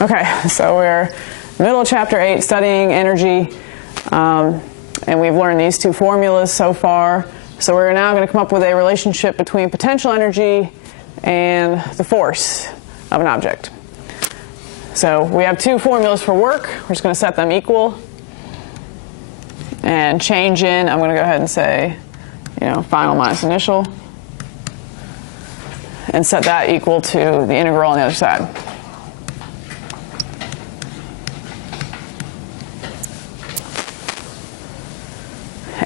Okay, so we're middle of chapter 8, studying energy, and we've learned these two formulas so far. So we're now going to come up with a relationship between potential energy and the force of an object. So we have two formulas for work. We're just going to set them equal. And change in, I'm going to go ahead and say, final minus initial. And set that equal to the integral on the other side.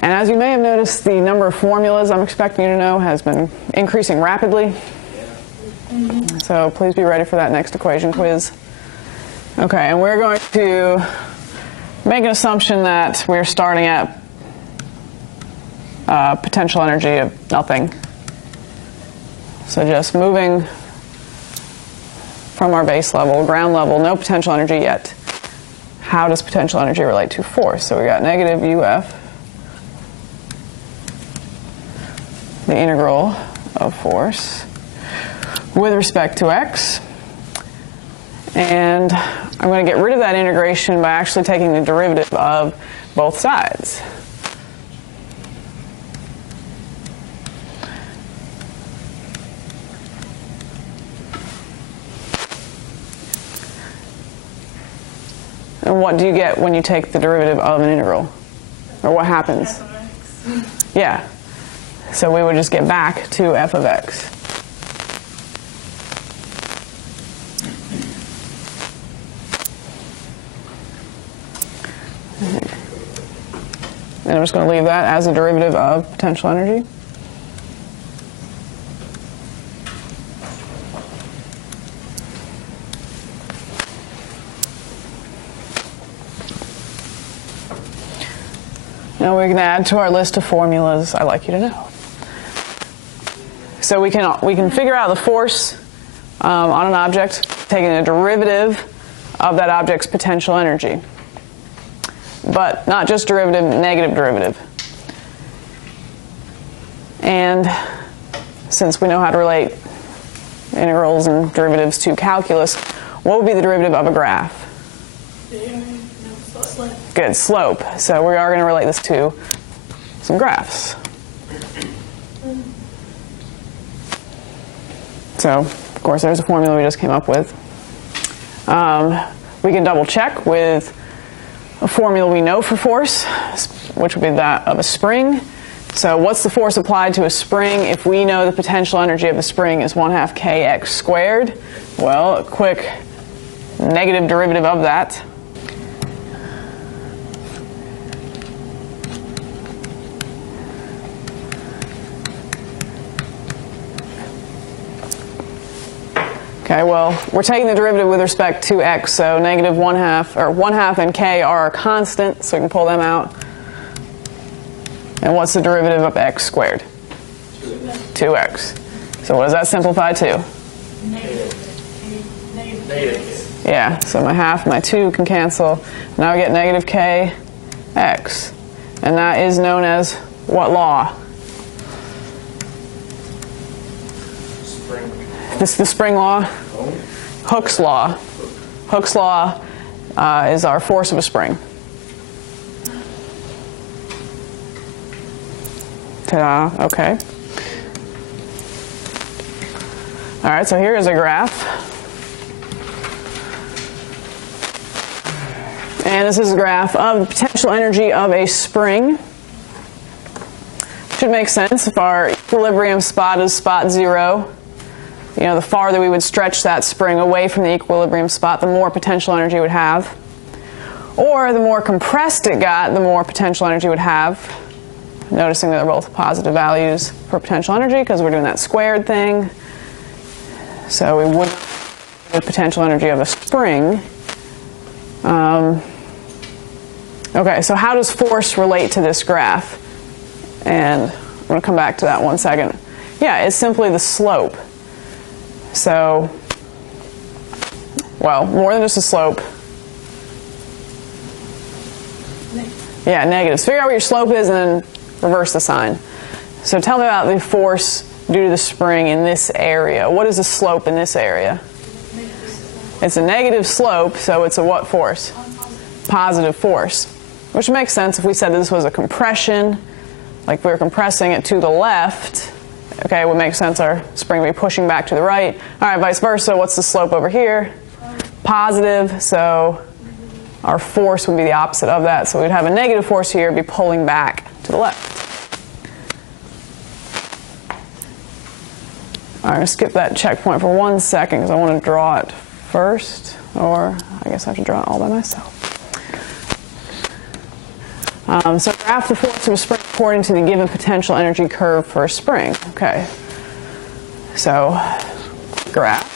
And as you may have noticed, the number of formulas I'm expecting you to know has been increasing rapidly. So please be ready for that next equation quiz. Okay, and we're going to make an assumption that we're starting at potential energy of nothing. So just moving from our base level, ground level, no potential energy yet. How does potential energy relate to force? So we got negative UF, the integral of force, with respect to x. And I'm going to get rid of that integration by actually taking the derivative of both sides. And what do you get when you take the derivative of an integral? Or what happens? Yeah. So we would just get back to f of x. And I'm just going to leave that as a derivative of potential energy. Now we can add to our list of formulas I'd like you to know. So we can figure out the force on an object taking a derivative of that object's potential energy. But not just derivative, negative derivative. And since we know how to relate integrals and derivatives to calculus, what would be the derivative of a graph? Good, slope. So we are going to relate this to some graphs. So, of course, there's a formula we just came up with. We can double check with a formula we know for force, which would be that of a spring. So what's the force applied to a spring if we know the potential energy of the spring is 1/2 kx squared? Well, a quick negative derivative of that. Okay, well, we're taking the derivative with respect to x, so negative 1/2, or 1/2 and k are constant, so we can pull them out. And what's the derivative of x squared? 2x. So what does that simplify to? Negative. Yeah, so my half and my 2 can cancel. Now I get negative kx. And that is known as what law? This is the spring law? Hooke's law. Hooke's law is our force of a spring. Ta-da, okay. All right, so here is a graph. And this is a graph of the potential energy of a spring. Should make sense if our equilibrium spot is spot 0. The farther we would stretch that spring away from the equilibrium spot, the more potential energy it would have. Or the more compressed it got, the more potential energy it would have. Noticing that they're both positive values for potential energy because we're doing that squared thing. So we wouldn't have the potential energy of a spring. Okay, so how does force relate to this graph? And I'm going to come back to that one second. Yeah, it's simply the slope. So, well, more than just a slope. Yeah, negative. So figure out what your slope is and then reverse the sign. So tell me about the force due to the spring in this area. What is the slope in this area? It's a negative slope, so it's a what force? Positive force. Which makes sense if we said this was a compression, like we were compressing it to the left. Okay, it would make sense our spring would be pushing back to the right. All right, vice versa, what's the slope over here? Positive, so our force would be the opposite of that. So we'd have a negative force here, be pulling back to the left. All right, I'm going to skip that checkpoint for 1 second because I want to draw it first, or I guess I have to draw it all by myself. So graph the force of a spring according to the given potential energy curve for a spring. Okay, so graph.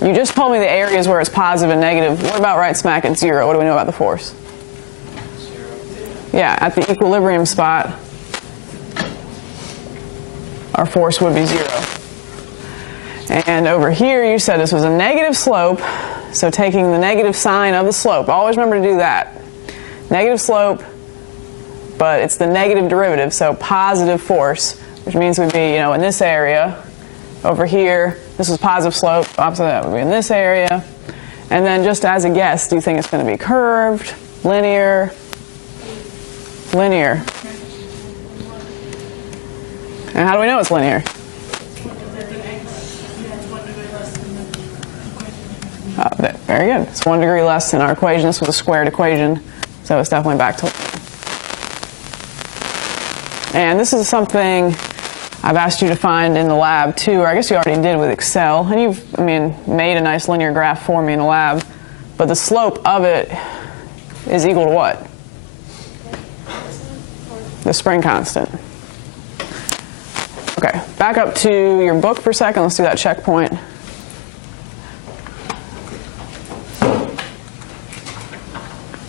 You just told me the areas where it's positive and negative. What about right smack at 0? What do we know about the force? Yeah, at the equilibrium spot, our force would be 0. And over here, you said this was a negative slope, so taking the negative sign of the slope. Always remember to do that. Negative slope, but it's the negative derivative, so positive force, which means we'd be, in this area. Over here, this is positive slope, opposite of that would be in this area. And then just as a guess, do you think it's going to be curved, linear, linear? And how do we know it's linear? Very good. It's 1 degree less than our equation. This was a squared equation, so it's definitely back to linear. And this is something I've asked you to find in the lab too, or I guess you already did with Excel. And you've, made a nice linear graph for me in the lab. But the slope of it is equal to what? The spring constant. Okay, back up to your book for a second. Let's do that checkpoint.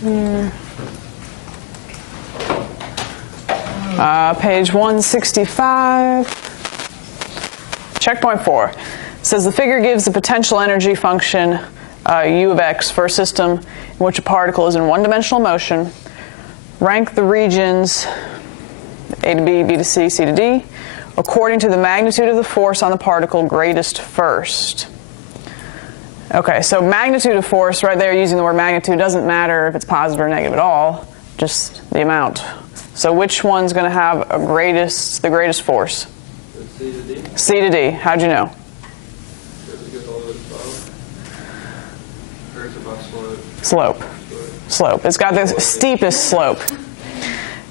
Here. Page 165. Checkpoint 4. It says the figure gives the potential energy function U of x for a system in which a particle is in one-dimensional motion. Rank the regions A to B, B to C, C to D, according to the magnitude of the force on the particle greatest first. Okay, so magnitude of force, right there using the word magnitude, doesn't matter if it's positive or negative at all, just the amount. So which one's going to have the greatest force? C to D. C to D. How'd you know? Slope. Slope. It's got the steepest slope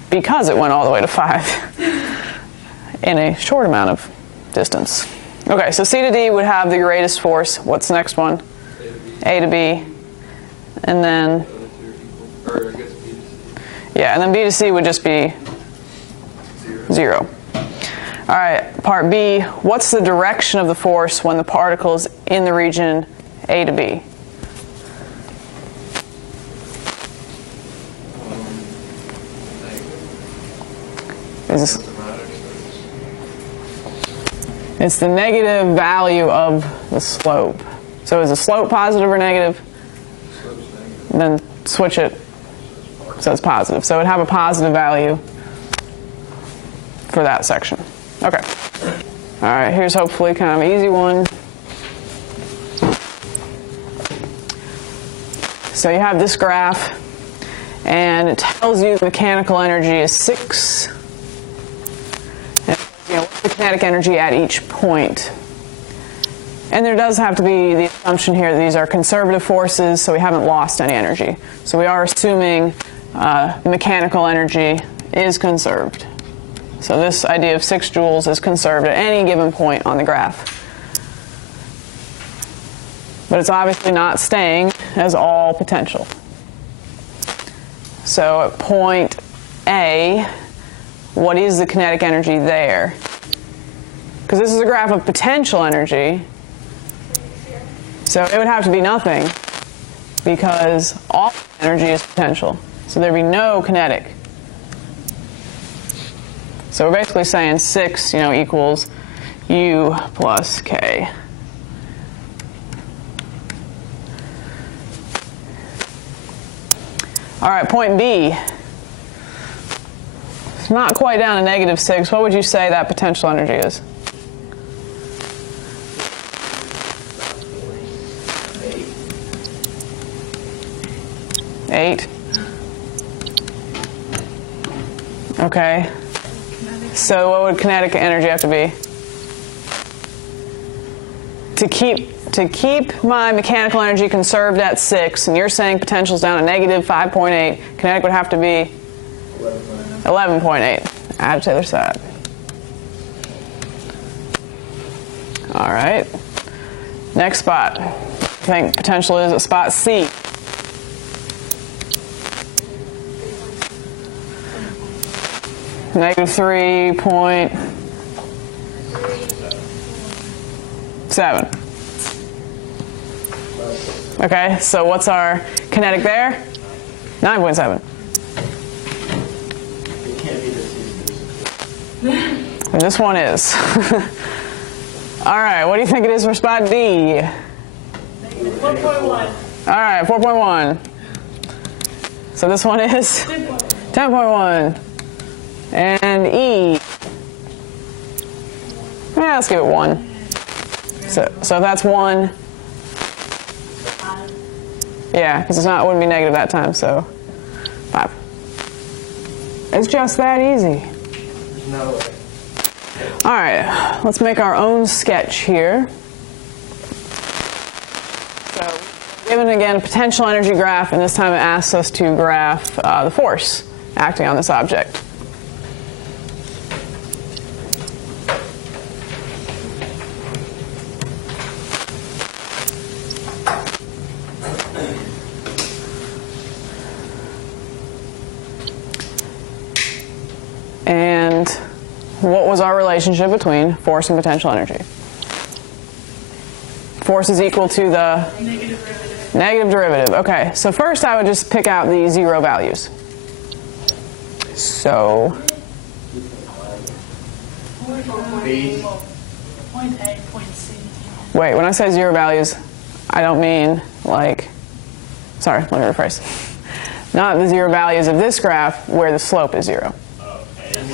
because it went all the way to 5 in a short amount of distance. Okay, so C to D would have the greatest force. What's the next one? A to B. And then... yeah, and then B to C would just be 0. All right, part B. What's the direction of the force when the particle is in the region A to B? It's the negative value of the slope. So is the slope positive or negative? And then switch it so it's positive. So it would have a positive value for that section. Okay. All right, here's hopefully kind of an easy one. So you have this graph, and it tells you the mechanical energy is 6. And, what's the kinetic energy at each point? And there does have to be the assumption here that these are conservative forces, so we haven't lost any energy. So we are assuming mechanical energy is conserved. So this idea of 6 joules is conserved at any given point on the graph. But it's obviously not staying as all potential. So at point A, what is the kinetic energy there? Because this is a graph of potential energy. So it would have to be nothing because all energy is potential. So there'd be no kinetic. So we're basically saying 6, equals U plus K. All right, point B. It's not quite down to -6. What would you say that potential energy is? 8. Okay. So what would kinetic energy have to be? To keep my mechanical energy conserved at 6, and you're saying potential's down to -5.8, kinetic would have to be 11.8. Add it to the other side. All right. Next spot. I think potential is at spot C. -3.7. Okay, so what's our kinetic there? 9.7. And this one is. All right, what do you think it is for spot D? 1.1. All right, 4.1. So this one is 10.1. And E. Yeah, let's give it 1. So that's 1. Yeah, because it wouldn't be negative that time, so 5. It's just that easy. No way. All right, let's make our own sketch here. So, given again a potential energy graph, and this time it asks us to graph the force acting on this object. And what was our relationship between force and potential energy? Force is equal to the negative derivative. Okay, so first I would just pick out the 0 values. So, wait, when I say 0 values, I don't mean like, sorry, let me rephrase. Not the 0 values of this graph where the slope is 0.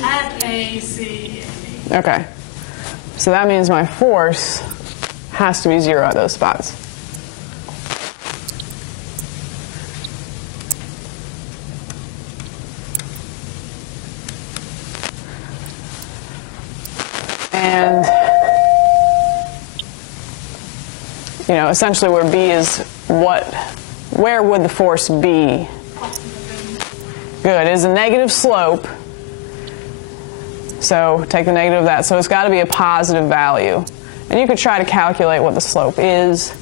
At A, C, and D. Okay, so that means my force has to be 0 at those spots. And, you know, essentially where B is where would the force be? Good, it is a negative slope. So take the negative of that. So it's got to be a positive value. And you could try to calculate what the slope is,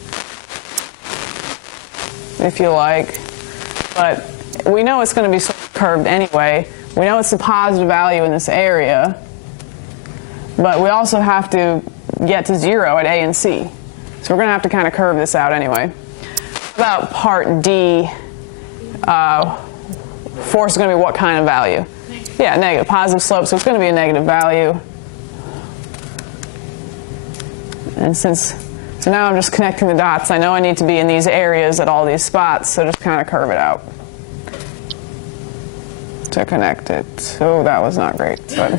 if you like. But we know it's going to be sort of curved anyway. We know it's a positive value in this area. But we also have to get to 0 at A and C. So we're going to have to kind of curve this out anyway. About part D, force is going to be what kind of value? Yeah, negative. Positive slope, so it's going to be a negative value. And so now I'm just connecting the dots. I know I need to be in these areas at all these spots, so just kind of curve it out to connect it. So that was not great, but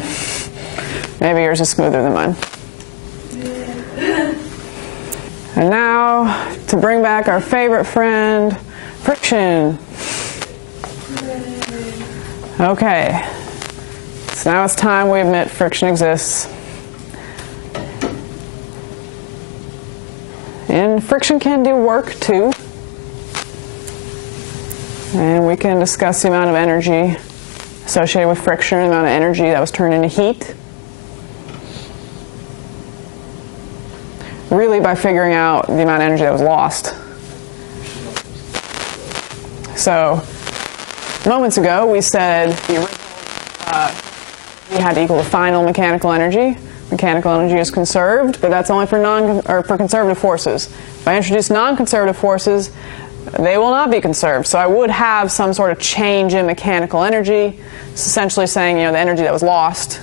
maybe yours is smoother than mine. And now, to bring back our favorite friend, friction. Okay. So now it's time we admit friction exists. And friction can do work too. And we can discuss the amount of energy associated with friction, the amount of energy that was turned into heat. Really by figuring out the amount of energy that was lost. So, moments ago we said the original we had to equal the final mechanical energy. Mechanical energy is conserved, but that's only for for conservative forces. If I introduce non-conservative forces, they will not be conserved. So I would have some sort of change in mechanical energy. It's essentially saying, you know, the energy that was lost.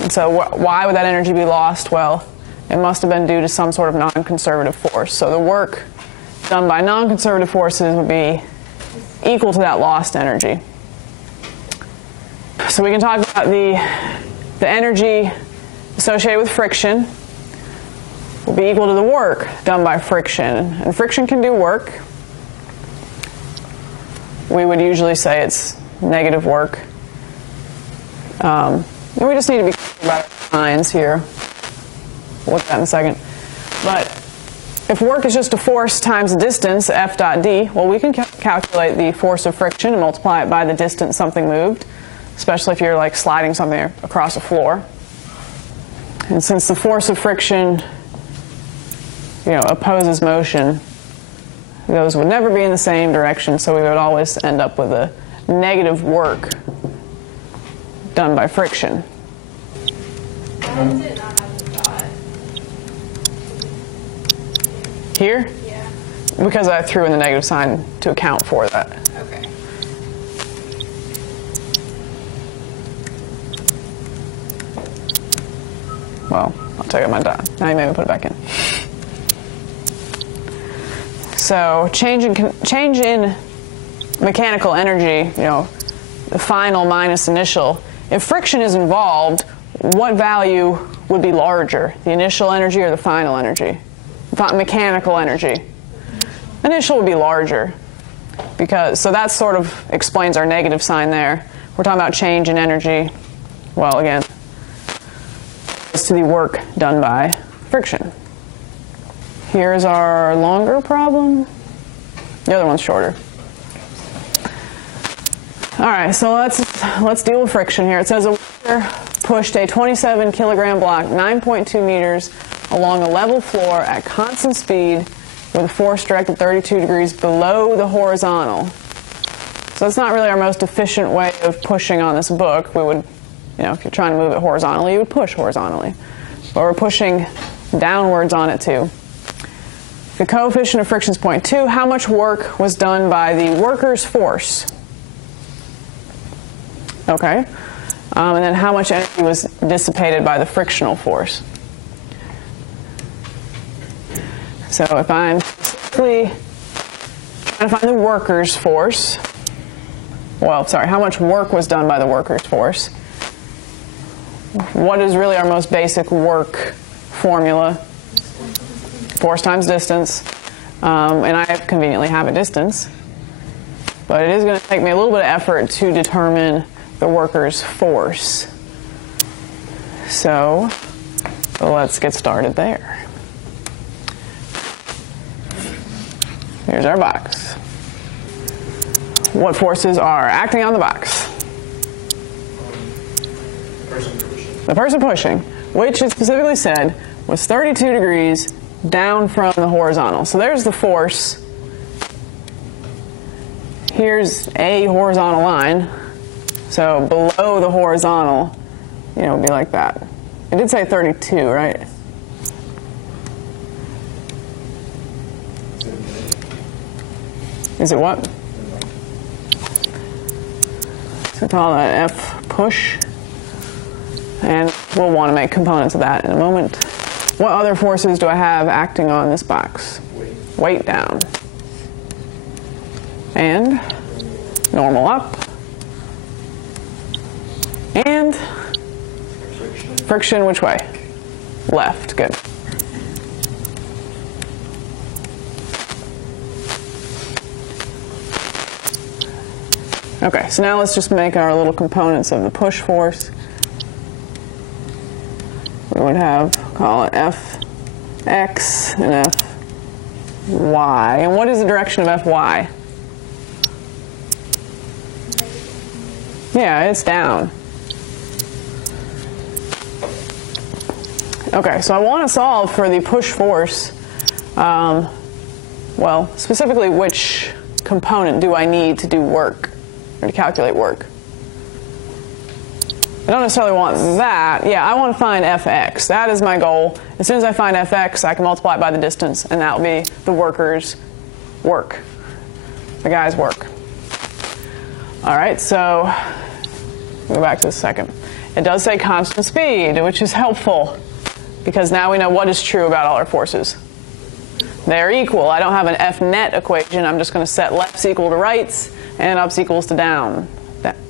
And so why would that energy be lost? Well, it must have been due to some sort of non-conservative force. So the work done by non-conservative forces would be equal to that lost energy. So we can talk about the energy associated with friction will be equal to the work done by friction. And friction can do work. We would usually say it's negative work. And we just need to be careful about signs here. We'll look at that in a second. But if work is just a force times the distance, F dot D, well, we can calculate the force of friction and multiply it by the distance something moved, especially if you're like sliding something across a floor. And since the force of friction, opposes motion, those would never be in the same direction, so we would always end up with a negative work done by friction. Why does it not have the dot? Here? Yeah. Because I threw in the negative sign to account for that. Okay. Well, I'll take out my dot. Now you made me put it back in. So change in mechanical energy, the final minus initial. If friction is involved, what value would be larger, the initial energy or the final energy? Mechanical energy. Initial would be larger, so that sort of explains our negative sign there. We're talking about change in energy. Well, again, it's to the work done by friction. Here's our longer problem. The other one's shorter. All right, so let's deal with friction here. It says a worker pushed a 27 kilogram block 9.2 meters along a level floor at constant speed with a force directed 32 degrees below the horizontal. So it's not really our most efficient way of pushing on this book. We would, if you're trying to move it horizontally, you would push horizontally. But we're pushing downwards on it too. The coefficient of friction is 0.2. How much work was done by the worker's force? Okay. And then how much energy was dissipated by the frictional force? So if I'm specifically trying to find the worker's force, how much work was done by the worker's force? What is really our most basic work formula? Force times distance. And I conveniently have a distance. But it is going to take me a little bit of effort to determine the worker's force. So let's get started there. Here's our box. What forces are acting on the box? The person pushing, which it specifically said was 32 degrees down from the horizontal. So there's the force. Here's a horizontal line. So below the horizontal, it would be like that. It did say 32, right? Is it what? So call that F push. And we'll want to make components of that in a moment. What other forces do I have acting on this box? Weight down. And normal up. And friction which way? Left. Good. Okay, so now let's just make our little components of the push force. We would have, call it Fx and Fy. And what is the direction of Fy? Yeah, it's down. Okay, so I want to solve for the push force. Specifically, which component do I need to do work, or to calculate work? I don't necessarily want that. Yeah, I want to find Fx. That is my goal. As soon as I find Fx, I can multiply it by the distance, and that will be the worker's work, the guy's work. All right, so go back to the second. It does say constant speed, which is helpful, because now we know what is true about all our forces. They're equal. I don't have an F net equation. I'm just going to set lefts equal to rights, and ups equals to down.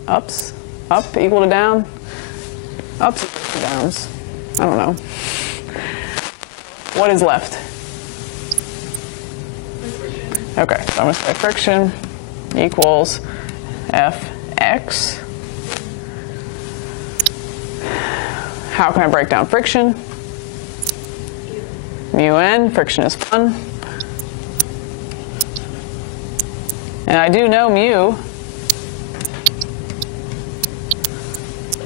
Ups? Up equal to down? Ups equal to downs. I don't know. What is left? Okay, so I'm going to say friction equals Fx. How can I break down friction? Mu n, friction is fun. And I do know mu,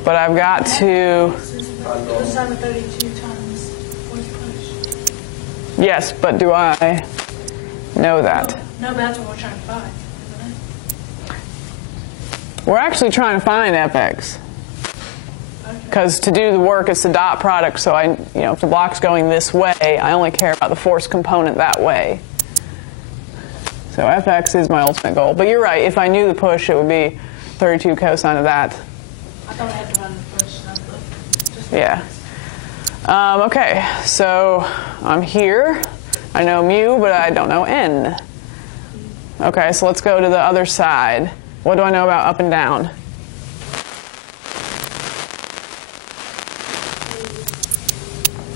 but I've got to... Cosine of 32 times force push. Yes, but do I know that? No, but that's what we're trying to find, isn't it? We're actually trying to find Fx. Because to do the work, it's the dot product, so if the block's going this way, I only care about the force component that way. So Fx is my ultimate goal. But you're right, if I knew the push, it would be 32 cosine of that. I thought I had to run the push, not the... Yeah. Okay, so I'm here. I know mu, but I don't know n. Okay, so let's go to the other side. What do I know about up and down?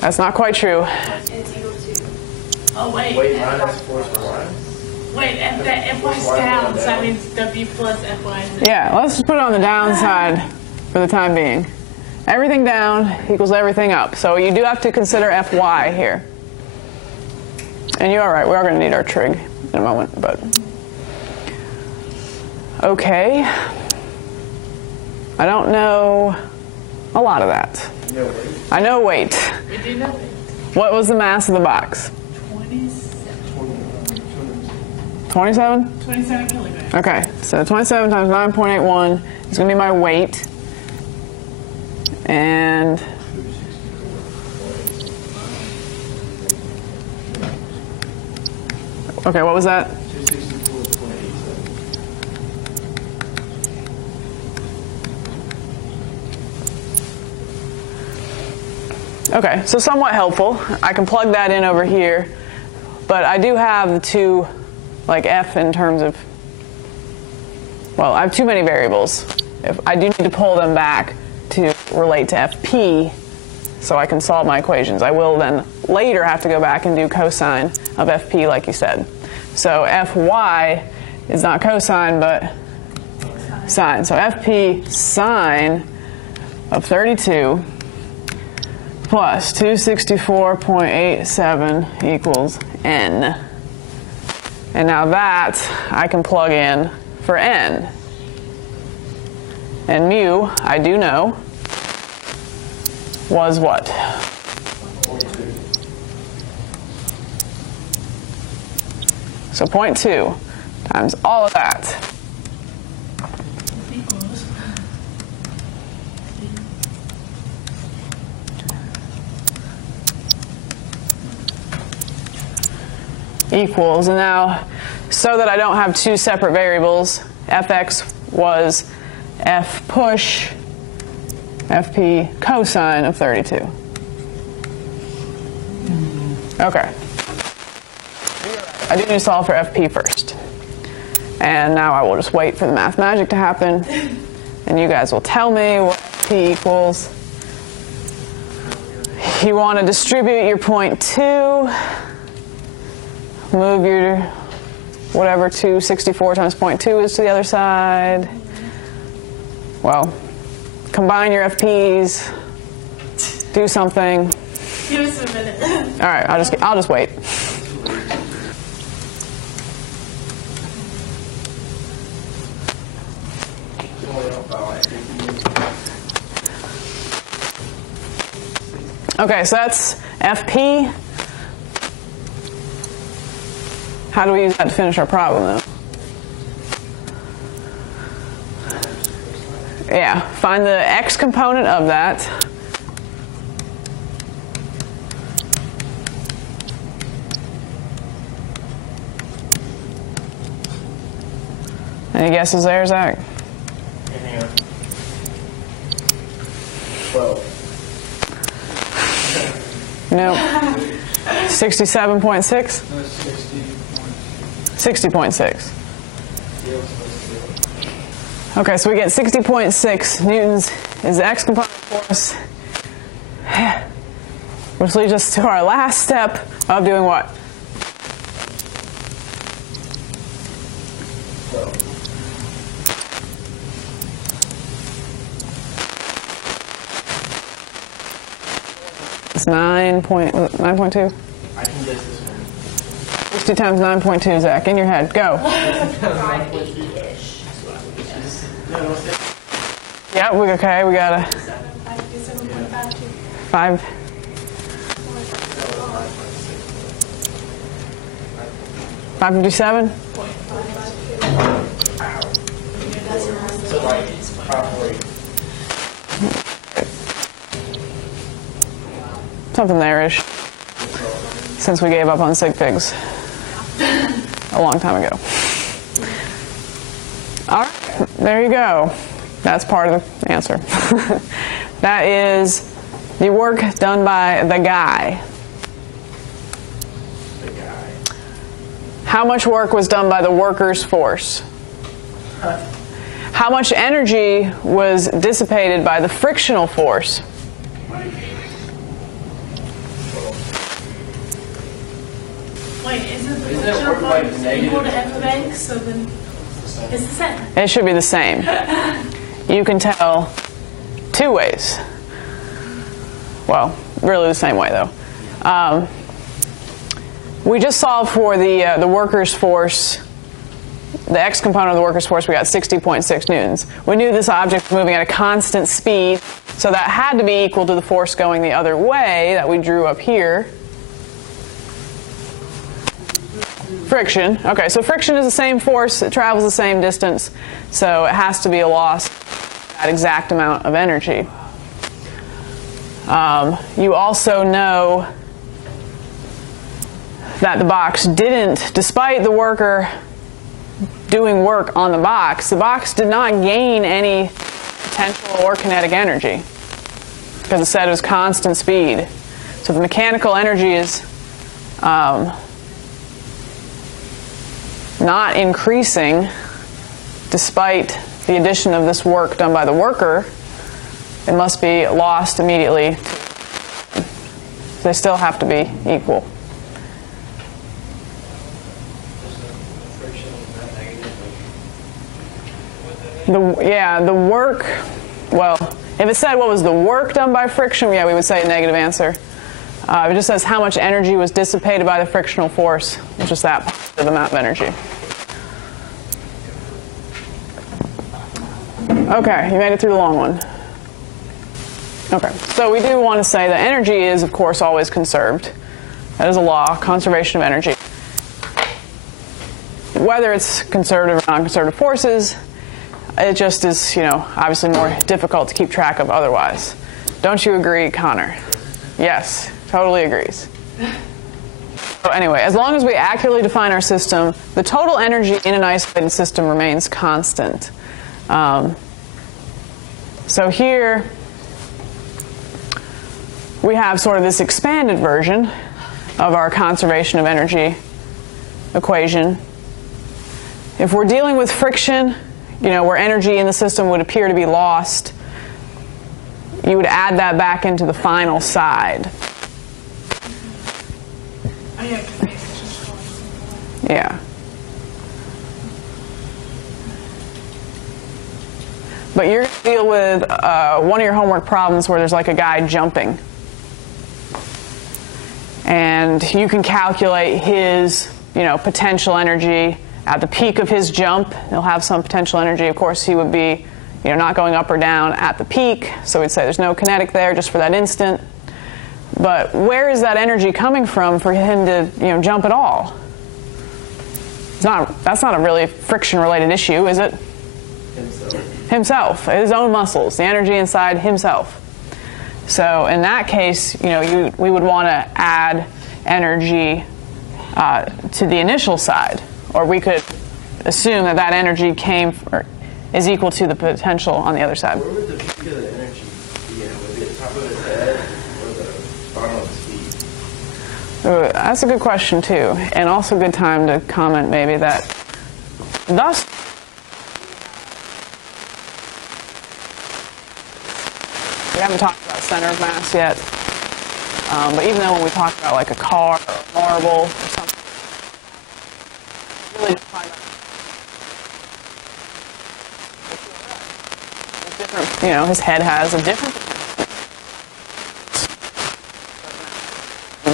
That's not quite true. It's equal to. Oh, wait. Weight minus force per line. Wait, Fy's down, so that means W plus Fy is Yeah, let's just put it on the downside for the time being. Everything down equals everything up. So you do have to consider Fy here. And you are right, we are going to need our trig in a moment, but... Okay. I don't know a lot of that. No weight. I know weight. We do know it. What was the mass of the box? 27? 27 kilograms. Okay, so 27 times 9.81 is going to be my weight. And okay, what was that? 264.87. Okay, so somewhat helpful. I can plug that in over here, but I do have the two, like F in terms of, well, I have too many variables. If I do need to pull them back to relate to Fp so I can solve my equations. I will then later have to go back and do cosine of Fp like you said. So Fy is not cosine but sine. So Fp sine of 32 plus 264.87 equals n. And now that I can plug in for n. And mu, I do know, was what? 0.2. So 0.2 times all of that. Equals. Equals, and now, so that I don't have two separate variables, Fx was F push, Fp cosine of 32. Okay. I do need to solve for Fp first. And now I will just wait for the math magic to happen, and you guys will tell me what Fp equals. You want to distribute your 0.2, move your whatever 264 times 0.2 is to the other side. Well, combine your FPs, do something. Give us a minute. All right, I'll just wait. Okay, so that's FP. How do we use that to finish our problem, though? Yeah, find the x component of that. Any guesses there, Zach? Hang on. 12. No. 67.6? 60.6. Okay, so we get 60.6 newtons is the x component force, which leads us to our last step of doing what? It's 9.2. I can guess this one. 60 times 9.2, Zach, in your head. Go. 580-ish. No, what's it? Yeah, okay, we got a 7.52. 5. 557? So like probably Something there-ish. Since we gave up on sig figs a long time ago. All right, there you go. That's part of the answer. That is the work done by the guy. the guy. How much work was done by the worker's force? How much energy was dissipated by the frictional force? Wait, isn't the Isn't it frictional work like force negative? equal to F of X? So then it's the same. It should be the same. You can tell two ways. Well, really the same way though. We just solved for the worker's force, the x component of the worker's force. We got 60.6 newtons. We knew this object was moving at a constant speed, so that had to be equal to the force going the other way that we drew up here. Friction. Okay, so friction is the same force, it travels the same distance, so it has to be a loss of that exact amount of energy. You also know that the box didn't, despite the worker doing work on the box did not gain any potential or kinetic energy because it said it was constant speed. So the mechanical energy is not increasing despite the addition of this work done by the worker. It must be lost immediately. They still have to be equal. The work, well, if it said what was the work done by friction, yeah, we would say a negative answer. If it just says how much energy was dissipated by the frictional force, it's just that positive amount of energy. Okay, you made it through the long one. Okay, so we do want to say that energy is, of course, always conserved. That is a law, conservation of energy. Whether it's conservative or non-conservative forces, it just is, obviously more difficult to keep track of otherwise. Don't you agree, Connor? Yes, totally agrees. So anyway, as long as we accurately define our system, the total energy in an isolated system remains constant. So here we have sort of this expanded version of our conservation of energy equation. If we're dealing with friction, where energy in the system would appear to be lost, you would add that back into the final side. Oh, yeah, 'cause the efficiency is Yeah. But you're going to deal with one of your homework problems where there's like a guy jumping. And you can calculate his, potential energy at the peak of his jump. He'll have some potential energy. Of course, he would be, not going up or down at the peak. So we'd say there's no kinetic there just for that instant. But where is that energy coming from for him to, jump at all? That's not a really friction-related issue, is it? Himself, his own muscles, the energy inside himself. So in that case, we would want to add energy to the initial side, or we could assume that energy is equal to the potential on the other side. Where would the peak of the energy be at? Would it be at the top of the head or the bottom of the speed? That's a good question too, and also a good time to comment maybe that thus We haven't talked about center of mass yet. But even though when we talk about like a car or a marble or something, really just find out there's different, you know, his head has a different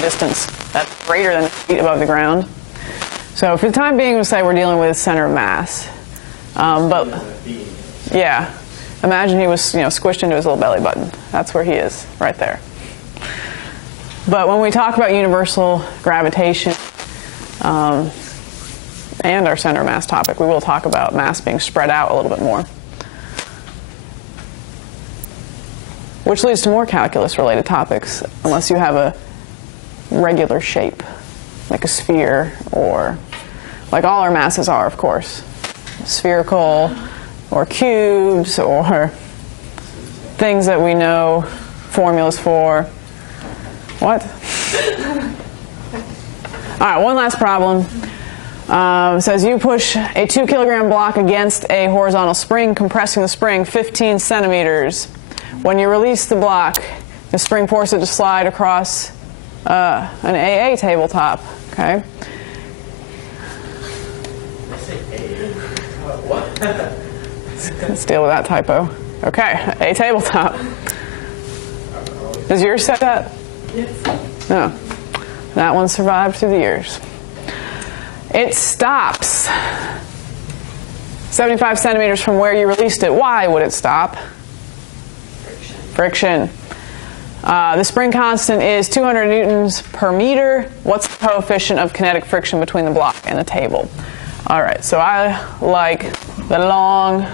distance that's greater than 8 feet above the ground. So for the time being, we'll say we're dealing with center of mass. But yeah, imagine he was, you know, squished into his little belly button. That's where he is, right there. But when we talk about universal gravitation and our center of mass topic, we will talk about mass being spread out a little bit more. Which leads to more calculus-related topics, unless you have a regular shape, like a sphere, or like all our masses are, of course, spherical, or cubes, or things that we know formulas for. What? All right, one last problem. It says you push a 2 kilogram block against a horizontal spring, compressing the spring 15 centimeters. When you release the block, the spring forces it to slide across an AA tabletop. Okay. Let's deal with that typo. Okay, a tabletop. Does yours say that? Yes. No. That one survived through the years. It stops 75 centimeters from where you released it. Why would it stop? Friction. The spring constant is 200 newtons per meter. What's the coefficient of kinetic friction between the block and the table? All right, so I like the long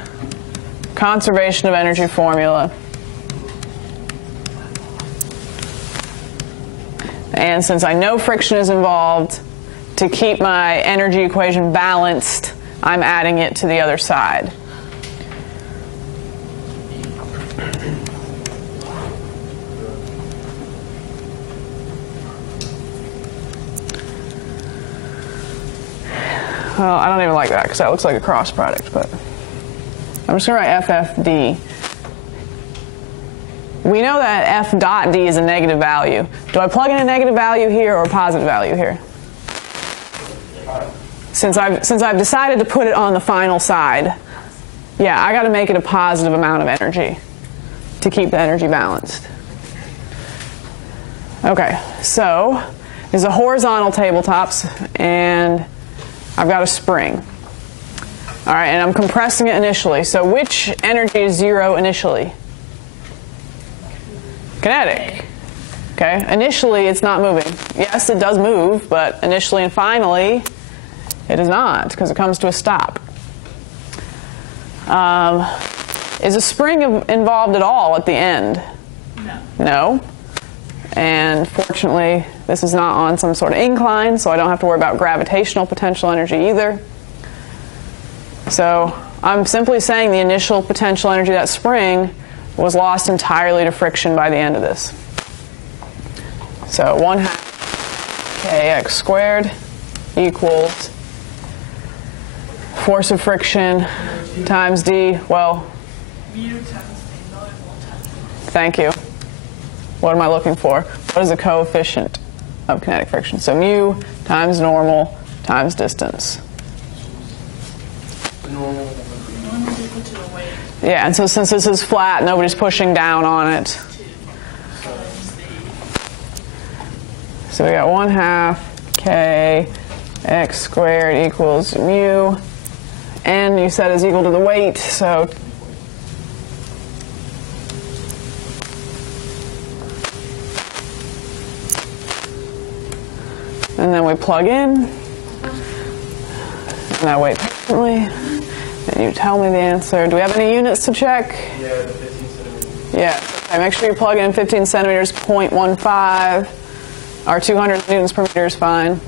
conservation of energy formula. And since I know friction is involved, to keep my energy equation balanced, I'm adding it to the other side. Well, I don't even like that because that looks like a cross product, but I'm just going to write FFD. We know that F dot D is a negative value. Do I plug in a negative value here or a positive value here? Since I've decided to put it on the final side, yeah, I got to make it a positive amount of energy to keep the energy balanced. Okay, so there's a horizontal tabletops, and I've got a spring. All right, and I'm compressing it initially. So which energy is 0 initially? Kinetic. Okay, initially it's not moving. Yes, it does move, but initially and finally it is not, because it comes to a stop. Is a spring involved at all at the end? No. No. And fortunately, this is not on some sort of incline, so I don't have to worry about gravitational potential energy either. So I'm simply saying the initial potential energy of that spring was lost entirely to friction by the end of this. So 1/2 kx squared equals force of friction times d, well, Mu times the normal times. thank you. What am I looking for? What is the coefficient of kinetic friction? So mu times normal times distance. Normal is equal to the weight. Yeah, and so since this is flat, nobody's pushing down on it. So we got 1/2 k x squared equals mu. N you said is equal to the weight, so and then we plug in, and I wait patiently, and you tell me the answer. Do we have any units to check? Yeah, the 15 centimeters. Yeah, okay, make sure you plug in 15 centimeters, 0.15, or 200 newtons per meter is fine.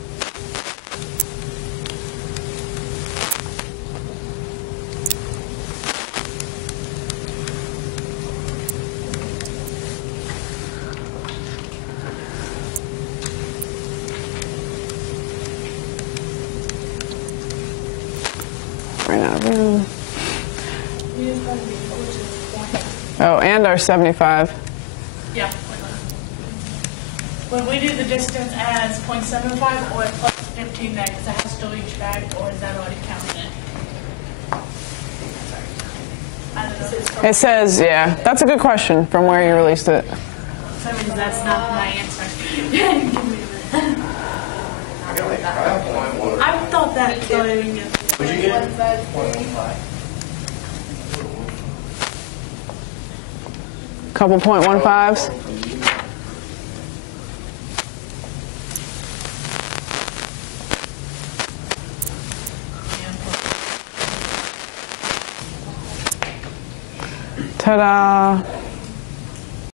Ran out of room. Oh, and our 75. Yeah. Would we do the distance as 0.75 or plus 15 there because it has to reach back, or is that already counted in? I don't know. It says, yeah, that's a good question from where you released it. That means that's not my answer. Give me a minute. I got like 5.1. I thought that floating is. Would you get 1.5? Couple 0.15s. Ta-da.